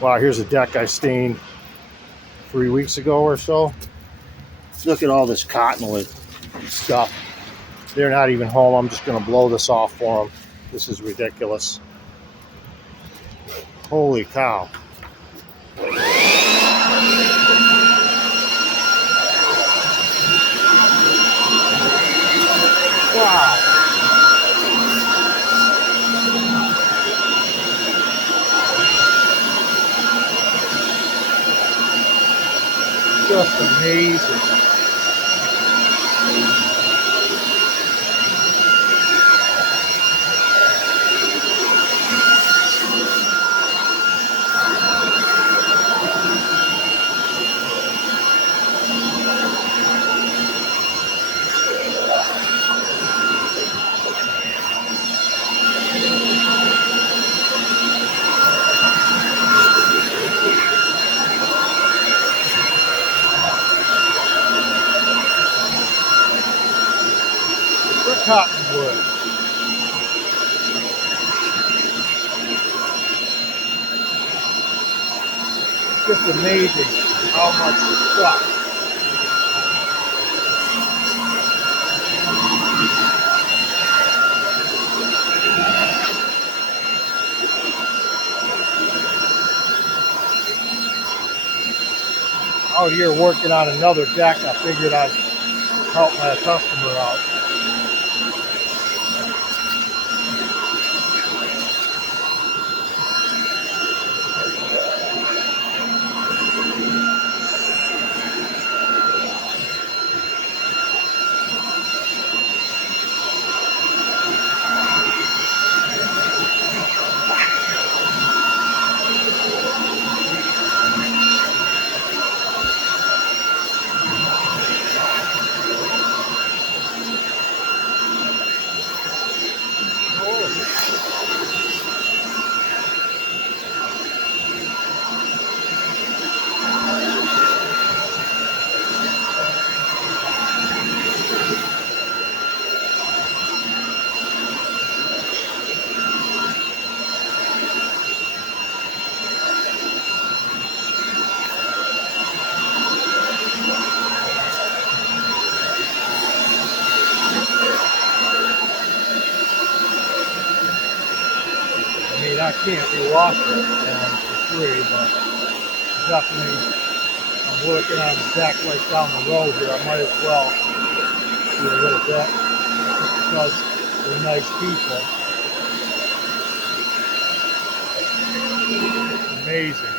Wow, here's a deck I stained 3 weeks ago or so. Look at all this cottonwood stuff. They're not even home. I'm just going to blow this off for them. This is ridiculous. Holy cow. Wow. Just amazing. For cottonwood. Just amazing how much stuff. Out here working on another deck, I figured I'd help my customer out. I mean, I can't rewash it for free, but definitely I'm working on a deck right down the road here. I might as well do a little bit just because they're nice people. Amazing.